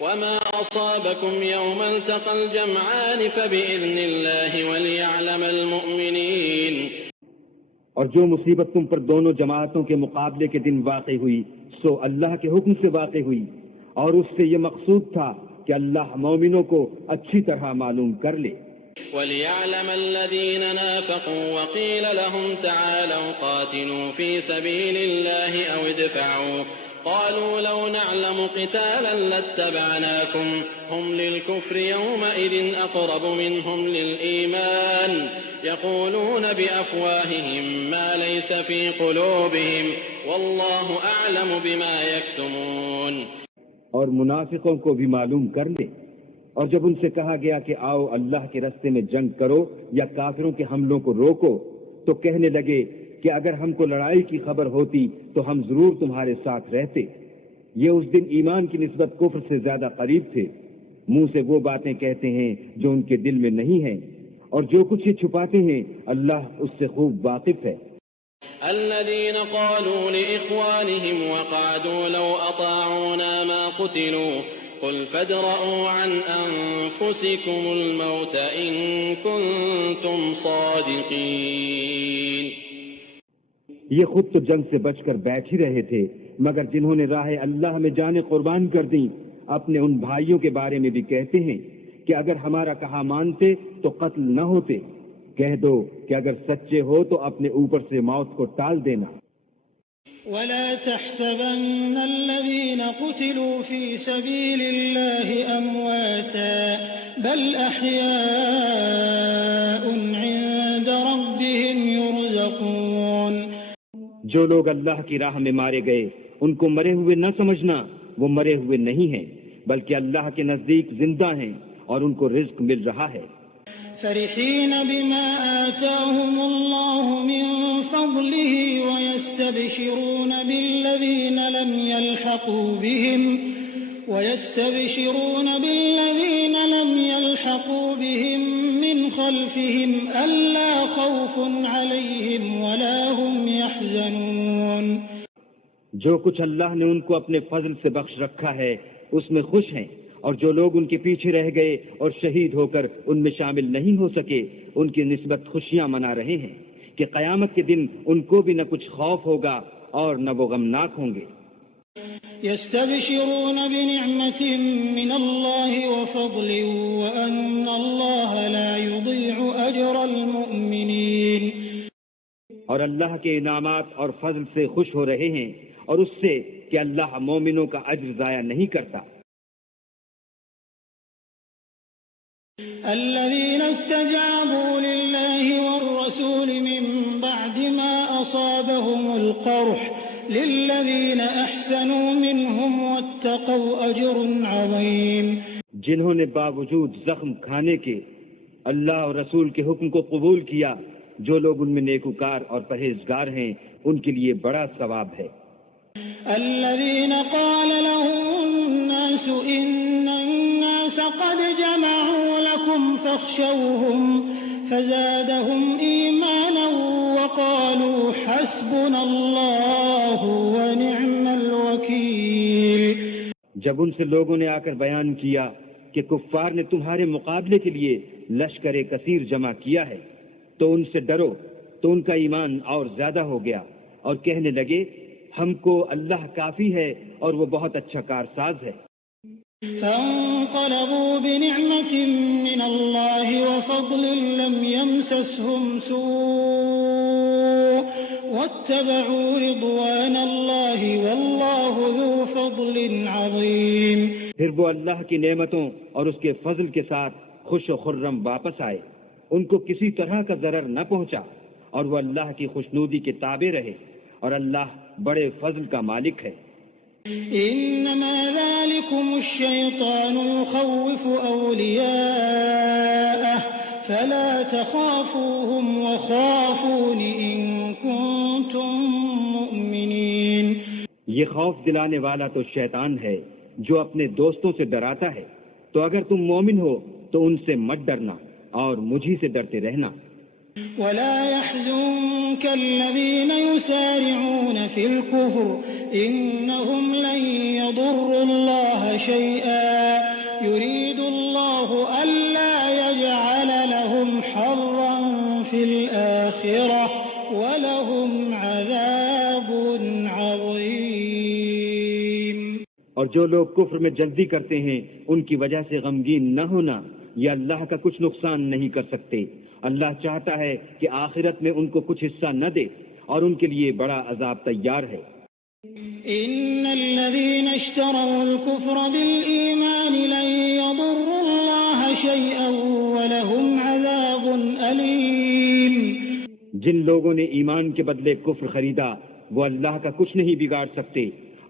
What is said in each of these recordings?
وما أصابكم يوم التقى الجمعان فبإذن الله وليعلم المؤمنين. اور جو مصیبت تم پر دونوں جماعتوں کے مقابلے کے دن واقع ہوئی سو اللہ کے حکم سے واقع ہوئی، اور اس سے یہ مقصود تھا کہ اللہ مومنوں کو اچھی طرح معلوم کر لے. وَلِيَعْلَمَ الَّذِينَ نَافَقُوا وَقِيلَ لَهُمْ تَعَالَوْا قَاتِلُوا فِي سَبِيلِ اللَّهِ أَوِ ادْفَعُوا قَالُوا لَوْ نَعْلَمُ قِتَالًا لَاتَّبَعْنَاكُمْ هُمْ لِلْكُفْرِ يَوْمَئِذٍ أَقْرَبُ مِنْهُمْ لِلْإِيمَانِ يَقُولُونَ بِأَفْوَاهِهِمْ مَا لَيْسَ فِي قُلُوبِهِمْ وَاللَّهُ أَعْلَمُ بِمَا يَكْتُمُونَ. اور منافقوں کو بھی معلوم کر لے. اور جب ان سے کہا گیا کہ آؤ اللہ کے راستے میں جنگ کرو یا کافروں کے حملوں کو روکو، تو کہنے لگے کہ اگر ہم کو لڑائی کی خبر ہوتی تو ہم ضرور تمہارے ساتھ رہتے. یہ اس دن ایمان کی نسبت کفر سے زیادہ قریب تھے. منہ سے وہ باتیں کہتے ہیں جو ان کے دل میں نہیں ہیں، اور جو کچھ یہ چھپاتے ہیں اللہ اس سے خوب واقف ہے. الذين قالوا لإخوانهم وقعدوا لو أطاعونا ما قتلوا قل فادرءوا عن أنفسكم الموت إن كنتم صادقين. یہ خود تو جنگ سے بچ کر بیٹھ ہی رہے تھے، مگر جنہوں نے راہ اللہ میں جانیں قربان کر دیں اپنے ان بھائیوں کے بارے میں بھی کہتے ہیں کہ اگر ہمارا کہا مانتے تو قتل نہ ہوتے. کہہ دو کہ اگر سچے ہو تو اپنے اوپر سے موت کو ٹال دینا. ولا تحسبن الذين قتلوا في سبيل الله أمواتا بل أحياء عند ربهم يرزقون. جو لوگ اللہ کی راہ میں مارے گئے ان کو مرے ہوئے نہ سمجھنا، وہ مرے ہوئے نہیں ہیں بلکہ اللہ کے نزدیک زندہ ہیں اور ان کو رزق مل رہا ہے. فرحين بما آتاهم الله من فضله ويستبشرون بالذين لم يلحقوا بهم من خلفهم ألا خوف عليهم ولا هم يحزنون. جو کچھ اللہ نے ان کو اپنے فضل سے بخش رکھا ہے اس میں خوش ہیں، اور جو لوگ ان کے پیچھے رہ گئے اور شہید ہو کر ان میں شامل نہیں ہو سکے ان کی نسبت خوشیاں منا رہے ہیں کہ قیامت کے دن ان کو بھی نہ کچھ خوف ہوگا اور نہ وہ غمناک ہوں گے. يستبشرون بنعمة من الله وفضل وأن الله لا يضيع أجر المؤمنين. اور اللہ کے انعامات اور فضل سے خوش ہو رہے ہیں اور اس سے کہ اللہ مومنوں کا اجر ضائع نہیں کرتا. الذين استجابوا لله والرسول من بعد ما أصابهم القرح للذين أحسنوا منهم واتقوا أجر عظيم. جنہوں نے باوجود زخم کھانے کے اللہ اور رسول کے حکم کو قبول کیا، جو لوگ ان میں نیکوکار اور پرہیزگار ہیں ان کے لیے بڑا ثواب ہے. الذين قال لهم الناس إن الناس قد جمعوا لكم فاخشوهم فزادهم إيمانا وقالوا حسبنا الله ونعم الوكيل. جب ان سے لوگوں نے آ کر بیان کیا کہ کفار نے تمہارے مقابلے کے لیے لشکر کثیر جمع کیا ہے تو ان سے ڈرو، تو ان کا ایمان اور زیادہ ہو گیا اور کہنے لگے ہم کو اللہ کافی ہے اور وہ بہت اچھا کارساز ہے. فانقلبوا بنعمة من الله وفضل لم يمسسهم سوء واتبعوا رضوان الله والله ذو فضل عظيم. پھر وہ اللہ کی نعمتوں اور اس کے فضل کے ساتھ خوش و خرم واپس آئے، ان کو کسی طرح کا ضرر نہ پہنچا اور وہ اللہ کی خوشنودی کے تابع رہے، اور اللہ بڑے فضل کا مالک ہے. انما ذلكم الشيطان يخوف اولیاءه فلا تخافوهم وخافون ان كنتم مؤمنين. یہ خوف دلانے والا تو شیطان ہے جو اپنے دوستوں سے ڈراتا ہے، تو اگر تم مومن ہو تو ان سے مت ڈرنا اور مجھی سے ڈرتے رہنا. ولا يحزنك الذين يسارعون في الكفر إنهم لن يضروا الله شيئا يريد الله ألا يجعل لهم حظا في الآخرة ولهم عذاب عظيم۔ اور جو لوگ کفر میں جلدی کرتے ہیں ان کی وجہ سے غمگین نہ ہونا، یہ اللہ کا کچھ نقصان نہیں کر سکتے۔ اللہ چاہتا ہے کہ آخرت میں ان کو کچھ حصہ نہ دے اور ان کے لیے بڑا عذاب تیار ہے۔ إن الذين اشتروا الكفر بالإيمان لن يضروا الله شيئا ولهم عذاب أليم۔ جن لوگوں نے ایمان کے بدلے کفر خریدا وہ اللہ کا کچھ نہیں بگاڑ سکتے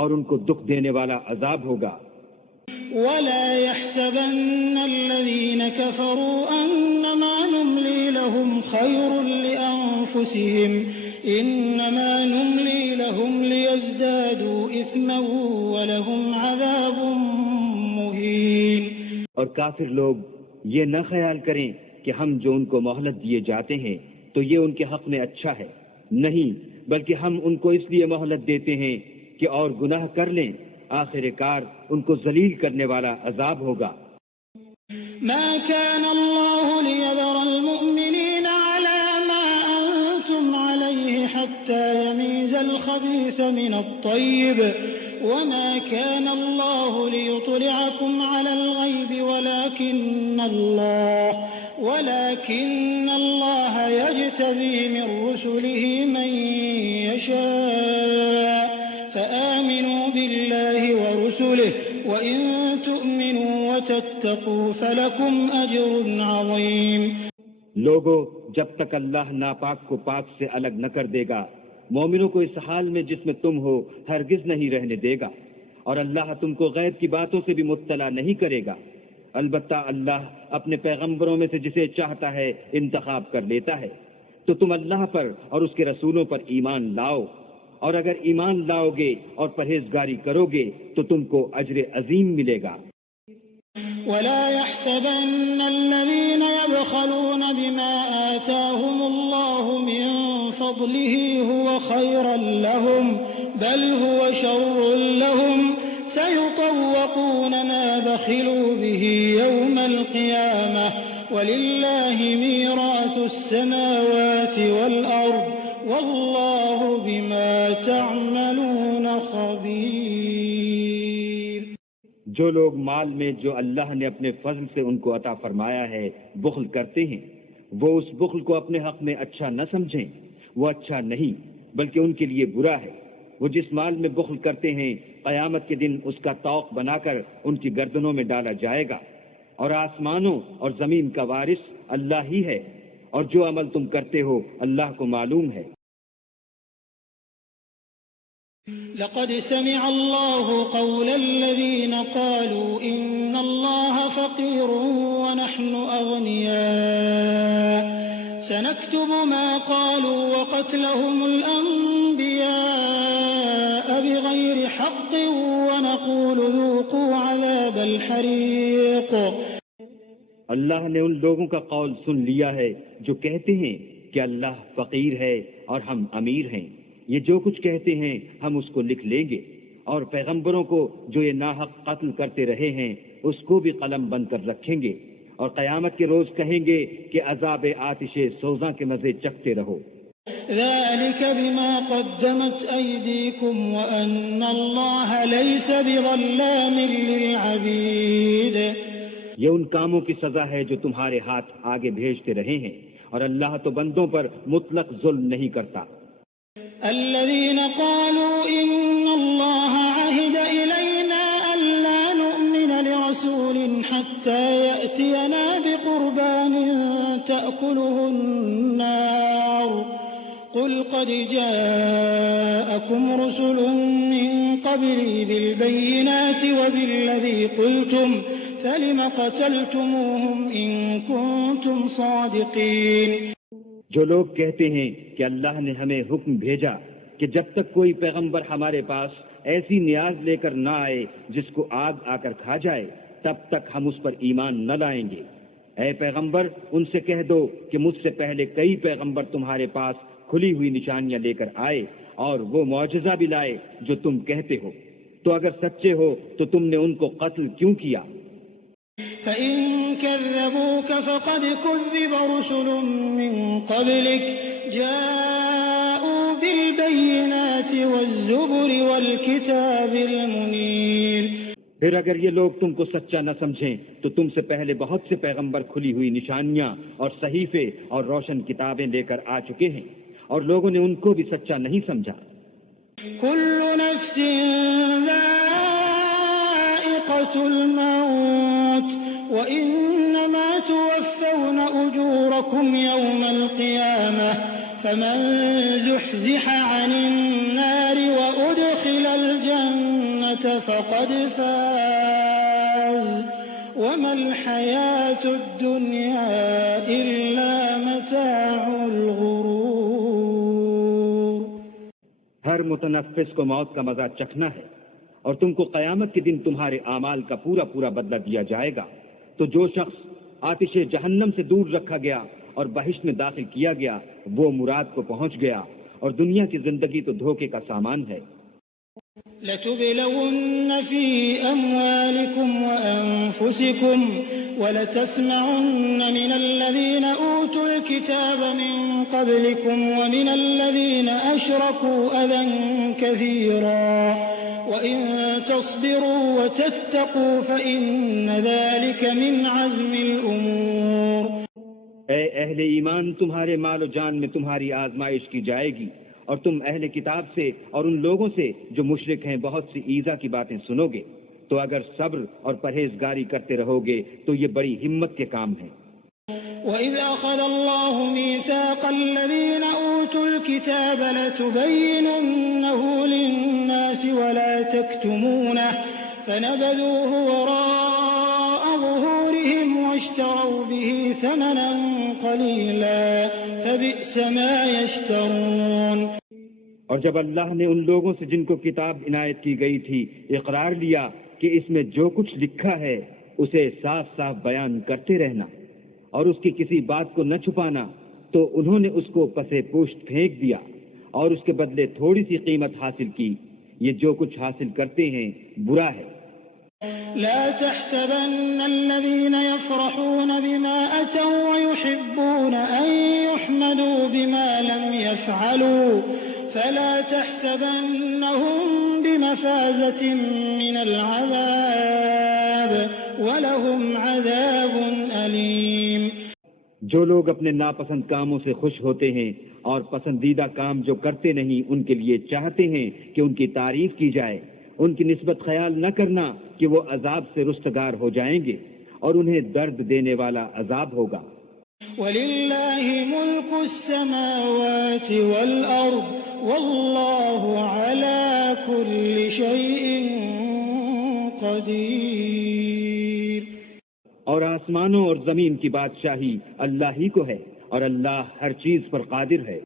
اور ان کو دکھ دینے والا عذاب ہوگا۔ ولا يحسبن الذين كفروا أنما نملي لهم خير لأنفسهم إنما نملي لهم ليزدادوا إثما ولهم عذاب مهين۔ اور کافر لوگ یہ نہ خیال کریں کہ ہم جو ان کو مہلت دیے جاتے ہیں تو یہ ان کے حق میں اچھا ہے، نہیں بلکہ ہم ان کو اس لیے مہلت دیتے ہیں کہ اور گناہ کر لیں، آخر کار ان کو ذلیل کرنے والا عذاب ہوگا۔ ما كان الله ليذر المؤمنين على ما أنتم عليه حتى يميز الخبيث من الطيب وما كان الله ليطلعكم على الغيب ولكن الله يجتبي من رسله من يشاء فآمنوا بالله ورسله وإن تؤمنوا وتتقوا فلكم أجر عظيم۔ لوگو، جب تک اللہ ناپاک کو پاک سے الگ نہ کر دے گا، مومنوں کو اس حال میں جس میں تم ہو ہرگز نہیں رہنے دے گا، اور اللہ تم کو غیب کی باتوں سے بھی مطلع نہیں کرے گا۔ البتہ اللہ اپنے پیغمبروں میں سے جسے چاہتا ہے انتخاب کر لیتا ہے، تو تم اللہ پر اور اس کے رسولوں پر ایمان لاؤ، اور اگر ایمان لاؤ گے اور پرہیزگاری کرو گے تو تم کو اجر عظیم ملے گا۔ ولا يحسبن الذين يبخلون بما آتاهم الله من فضله هو خيرا لهم بل هو شر لهم سيطوقون ما بخلوا به يوم القيامة ولله ميراث السماوات والأرض والله بما تعملون خبير۔ جو لوگ مال میں جو اللہ نے اپنے فضل سے ان کو عطا فرمایا ہے بخل کرتے ہیں، وہ اس بخل کو اپنے حق میں اچھا نہ سمجھیں، وہ اچھا نہیں بلکہ ان کے لیے برا ہے۔ وہ جس مال میں بخل کرتے ہیں قیامت کے دن اس کا طوق بنا کر ان کی گردنوں میں ڈالا جائے گا، اور آسمانوں اور زمین کا وارث اللہ ہی ہے، اور جو عمل تم کرتے ہو اللہ کو معلوم ہے۔ لقد سمع الله قول الذين قالوا إن الله فقير ونحن أغنياء سنكتب ما قالوا وقتلهم الأنبياء بغير حق ونقول ذوقوا عذاب الحريق۔ اللہ نے ان لوگوں کا قول سن لیا ہے جو کہتے ہیں کہ اللہ فقیر ہے اور ہم امیر ہیں، یہ جو کچھ کہتے ہیں ہم اس کو لکھ لیں گے، اور پیغمبروں کو جو یہ ناحق قتل کرتے رہے ہیں اس کو بھی قلم بند کر رکھیں گے، اور قیامت کے روز کہیں گے کہ عذاب آتش سوزاں کے مزے چکھتے رہو۔ ذلك بما قدمت أيديكم وأن الله ليس بظلام للعبيد۔ یہ ان کاموں کی سزا ہے جو تمہارے ہاتھ آگے بھیجتے رہے ہیں، اور اللہ تو بندوں پر مطلق ظلم نہیں کرتا۔ الذين قالوا إن الله عهد إلينا ألا نؤمن لرسول حتى يأتينا بقربان تأكله النار قل قد جاءكم رسل من قبلي بالبينات وبالذي قلتم فلم قتلتموهم إن كنتم صادقين۔ جو لوگ کہتے ہیں کہ اللہ نے ہمیں حکم بھیجا کہ جب تک کوئی پیغمبر ہمارے پاس ایسی نیاز لے کر نہ آئے جس کو آگ آ کر کھا جائے تب تک ہم اس پر ایمان نہ لائیں گے، اے پیغمبر ان سے کہہ دو کہ مجھ سے پہلے کئی پیغمبر تمہارے پاس کھلی ہوئی نشانیاں لے کر آئے اور وہ معجزہ بھی لائے جو تم کہتے ہو، تو اگر سچے ہو تو تم نے ان کو قتل کیوں کیا؟ فَإِن كَذَّبُوكَ فَقَدْ كُذِّبَ رُسُلٌ مِّن قَبْلِكَ جَاءُوا بِالْبَيِّنَاتِ وَالزُّبُرِ وَالْكِتَابِ الْمُنِيرِ۔ پھر اگر یہ لوگ تم کو سچا نہ سمجھیں تو تم سے پہلے بہت سے پیغمبر کھلی ہوئی نشانیاں اور صحیفے اور روشن کتابیں لے کر آ چکے ہیں، اور لوگوں نے ان کو بھی سچا نہیں سمجھا۔ كُلُّ نَفْسٍ ذَائِقَةُ الْمَوْتِ وَإِنَّمَا تُوَفَّوْنَ أُجُورَكُمْ يَوْمَ الْقِيَامَةِ فَمَن زُحْزِحَ عَنِ النَّارِ وَأُدْخِلَ الْجَنَّةَ فَقَدْ فَازَ وَمَا الْحَيَاةُ الدُّنْيَا إِلَّا مَتَاعُ الْغُرُورِ۔ ہر متنفس کو موت کا مزہ چکھنا ہے، اور تم کو قیامت کے دن تمہارے اعمال کا پورا پورا بدلہ دیا جائے گا۔ تو جو شخص آتش جہنم سے دور رکھا گیا اور بہشت میں داخل کیا گیا وہ مراد کو پہنچ گیا، اور دنیا کی زندگی تو دھوکے کا سامان ہے۔ لَتُبْلَوُنَّ فِي أَمْوَالِكُمْ وَأَنفُسِكُمْ وَلَتَسْمَعُنَّ مِنَ الَّذِينَ أُوتُوا الْكِتَابَ مِنْ قَبْلِكُمْ وَمِنَ الَّذِينَ أَشْرَكُوا أَذًى كَثِيرًا وَإِن تَصْبِرُوا وَتَتَّقُوا فَإِنَّ ذَلِكَ مِنْ عَزْمِ الْأُمُورِ۔ اے اہل ایمان، تمہارے مال و جان میں تمہاری آزمائش کی جائے گی، اور تم اہل کتاب سے اور ان لوگوں سے جو مشرک ہیں بہت سی ایذا کی باتیں سنو گے، تو اگر صبر اور پرہیزگاری کرتے رہو گے تو یہ بڑی ہمت کے کام ہیں۔ وَإِذْ أَخَذَ اللَّهُ مِيثَاقَ الَّذِينَ أُوتُوا الْكِتَابَ لَتُبَيِّنُنَّهُ لِلنَّاسِ وَلَا تَكْتُمُونَهُ فَنَبَذُوهُ وَرَاءَ ظُهُورِهِمْ وَاشْتَرَوْا بِهِ ثَمَنًا قَلِيلًا فَبِئْسَ مَا يَشْتَرُونَ۔ اور جب اللہ نے ان لوگوں سے جن کو کتاب عنایت کی گئی تھی اقرار لیا کہ اس میں جو کچھ لکھا ہے اسے صاف صاف بیان کرتے رہنا اور اس کی کسی بات کو نہ چھپانا، تو انہوں نے اس کو پسے پوشت پھینک دیا اور اس کے بدلے تھوڑی سی قیمت حاصل کی۔ یہ جو کچھ حاصل کرتے ہیں برا ہے۔ لا تحسبن الذين يفرحون بما أتوا ويحبون أن يحمدوا بما لم يفعلوا فلا تحسبنهم بمفازة من العذاب ولهم عذاب أليم۔ جو لوگ اپنے ناپسند کاموں سے خوش ہوتے ہیں اور پسندیدہ کام جو کرتے نہیں ان کے لیے چاہتے ہیں کہ ان کی تعریف کی جائے، ان کی نسبت خیال نہ کرنا کہ وہ عذاب سے رستگار ہو جائیں گے اور انہیں درد دینے والا عذاب ہوگا۔ وَلِلَّهِ مُلْكُ السَّمَاوَاتِ وَالْأَرْضِ وَاللَّهُ عَلَى كُلِّ شَيْءٍ قَدِيرٌ۔ اور آسمانوں اور زمین کی بادشاہی اللہ ہی کو ہے، اور اللہ ہر چیز پر قادر ہے۔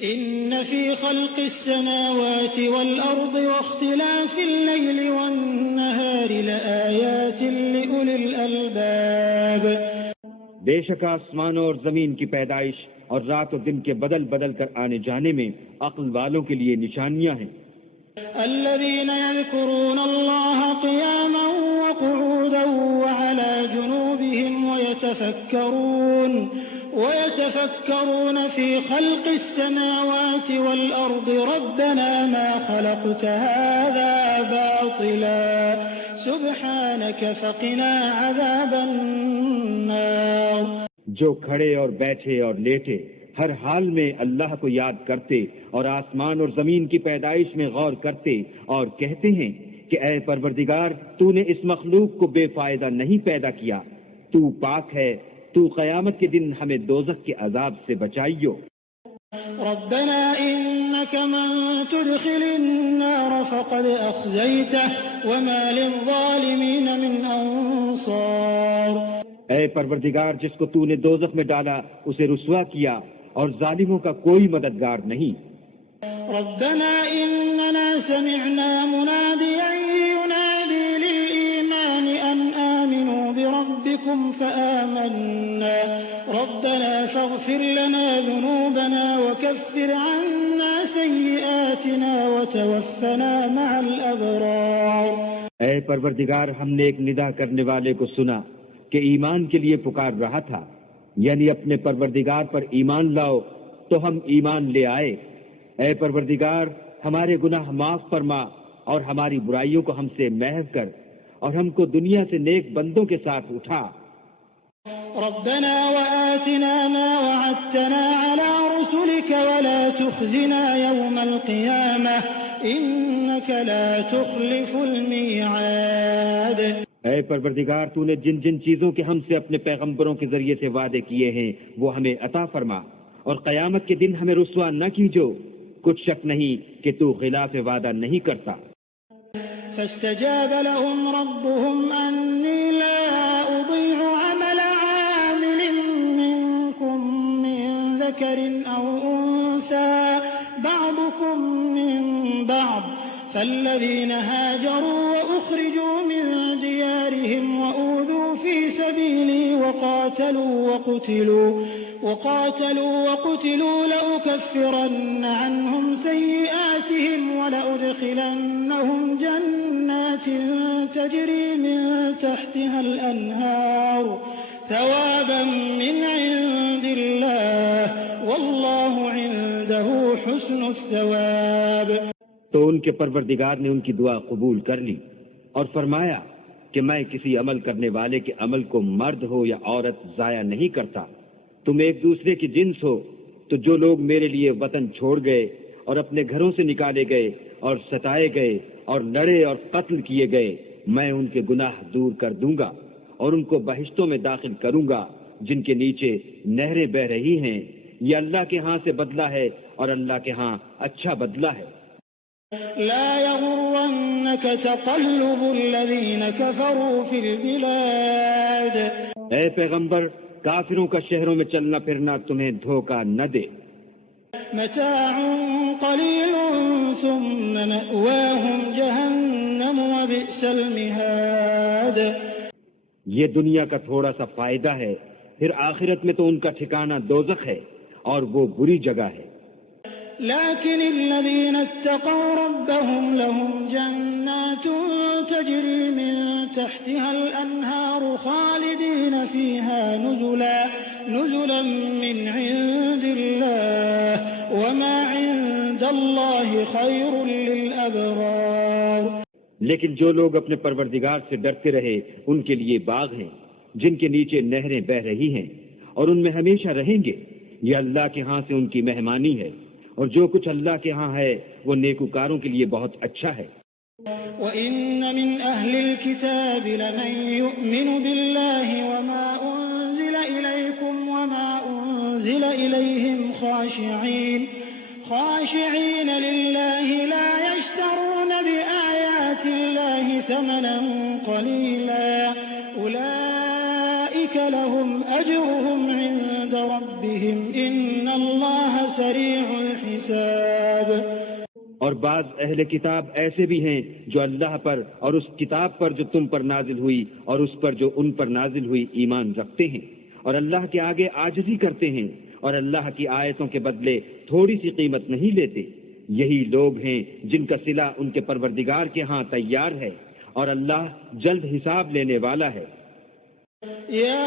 إن في خلق السماوات والأرض واختلاف الليل والنهار لآيات لأولي الألباب۔ بے شک آسمانوں اور زمین کی پیدائش اور رات و دن کے بدل بدل کر آنے جانے میں عقل والوں کے لیے نشانیاں ہیں۔ الذين يذكرون الله قياما وقعودا وعلى جنوبهم ويتفكرون في خلق السماوات والأرض ربنا ما خلقت هذا باطلا سبحانك فقنا عذاب النار۔ جو کھڑے اور بیٹھے اور لیٹے ہر حال میں اللہ کو یاد کرتے اور آسمان اور زمین کی پیدائش میں غور کرتے اور کہتے ہیں کہ اے پروردگار، تو نے اس مخلوق کو بے فائدہ نہیں پیدا کیا، تو پاک ہے، تو قیامت کے دن ہمیں دوزخ کے عذاب سے بچائیو۔ ربنا انك من تدخل النار فقد اخزيته وما للظالمين من انصار۔ اے پروردگار، جس کو تو نے دوزخ میں ڈالا اسے رسوا کیا اور ظالموں کا کوئی مددگار نہیں۔ ربنا اننا سمعنا مناديا ينادي للإيمان ان آمنوا فآمنا ربنا فاغفر لنا ذنوبنا وكفر عنا سيئاتنا وتوفنا مع الأبرار۔ اے پروردگار، ہم نے ایک ندا کرنے والے کو سنا کہ ایمان کے لیے پکار رہا تھا، یعنی اپنے پروردگار پر ایمان لاؤ، تو ہم ایمان لے آئے۔ اے پروردگار، ہمارے گناہ معاف فرما اور ہماری برائیوں کو ہم سے محو کر، اور ہم کو دنیا سے نیک بندوں کے ساتھ اٹھا۔ ربنا وآتنا ما وعدتنا على رسلك ولا تخزنا يوم القيامة إنك لا تخلف الميعاد۔ اے پروردگار، تو نے جن جن چیزوں کے ہم سے اپنے پیغمبروں کے ذریعے سے وعدے کیے ہیں وہ ہمیں عطا فرما، اور قیامت کے دن ہمیں رسوا نہ کیجو، کچھ شک نہیں کہ تو خلاف وعدہ نہیں کرتا۔ فاستجاب لهم ربهم أني لا أضيع عمل عامل منكم من ذكر أو أنثى بعضكم من بعض، فالذين هاجروا وأخرجوا من ديارهم وأوذوا في سبيلي وقاتلوا وقتلوا لأكفرن عنهم سيئاتهم ولأدخلنهم جنات تجري من تحتها الأنهار ثوابا من عند الله والله عنده حسن الثواب۔ تو ان کے پروردگار نے ان کی دعا قبول کر لی اور فرمایا کہ میں کسی عمل کرنے والے کے عمل کو مرد ہو یا عورت ضائع نہیں کرتا۔ تم ایک دوسرے کی جنس ہو، تو جو لوگ میرے لیے وطن چھوڑ گئے اور اپنے گھروں سے نکالے گئے اور ستائے گئے اور لڑے اور قتل کیے گئے، میں ان کے گناہ دور کر دوں گا اور ان کو بہشتوں میں داخل کروں گا جن کے نیچے نہریں بہ رہی ہیں۔ یہ اللہ کے ہاں سے بدلہ ہے اور اللہ کے ہاں اچھا بدلہ ہے۔ لا يغرنك تقلب الذين كفروا في البلاد۔ اے پیغمبر، کافروں کا شہروں میں چلنا پھرنا تمہیں دھوکہ نہ دے۔ متاع قليل ثم مأواهم جهنم وبئس المهاد۔ یہ دنیا کا تھوڑا سا فائدہ ہے، پھر آخرت میں تو ان کا ٹھکانہ دوزخ ہے اور وہ بری جگہ ہے۔ لكن الذين اتقوا ربهم لهم جنات تجري من تحتها الأنهار خالدين فيها نزلا من عند الله وما عند الله خير للأبرار۔ لیکن جو لوگ اپنے پروردگار سے ڈرتے رہے ان کے لیے باغ ہیں جن کے نیچے نہریں بہ رہی ہیں اور ان میں ہمیشہ رہیں گے۔ یہ اللہ کے ہاں سے ان کی مہمانی ہے، اور جو کچھ اللہ کے ہاں ہے وہ نیکوکاروں کے لیے بہت اچھا ہے۔ وَإِنَّ مِنْ أَهْلِ الْكِتَابِ لَمَنْ يُؤْمِنُ بِاللَّهِ وَمَا أُنزِلَ إِلَيْكُمْ وَمَا أُنزِلَ إِلَيْهِمْ خَاشِعِينَ لِلَّهِ لَا يَشْتَرُونَ بِآيَاتِ اللَّهِ ثَمَنًا قَلِيلًا أُولَئِكَ لَهُمْ أَجْرُهُمْ عِندَ رَبِّهِمْ إِنَّ اللَّهَ سَرِيعُ الْحِسَابِ۔ اور بعض اہل کتاب ایسے بھی ہیں جو اللہ پر اور اس کتاب پر جو تم پر نازل ہوئی اور اس پر جو ان پر نازل ہوئی ایمان رکھتے ہیں، اور اللہ کے آگے عاجزی کرتے ہیں اور اللہ کی آیتوں کے بدلے تھوڑی سی قیمت نہیں لیتے۔ یہی لوگ ہیں جن کا صلہ ان کے پروردگار کے ہاں تیار ہے، اور اللہ جلد حساب لینے والا ہے۔ یا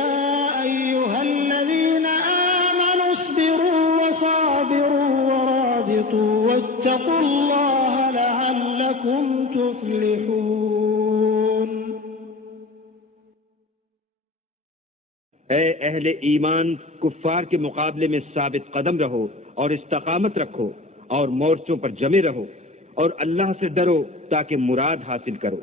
ایھا الذین آمنوا اصبروا وصابروا ورابطوا واتقوا اللہ لعلکم تفلحون۔ اے اہل ایمان، کفار کے مقابلے میں ثابت قدم رہو اور استقامت رکھو اور مورچوں پر جمے رہو، اور اللہ سے ڈرو تاکہ مراد حاصل کرو۔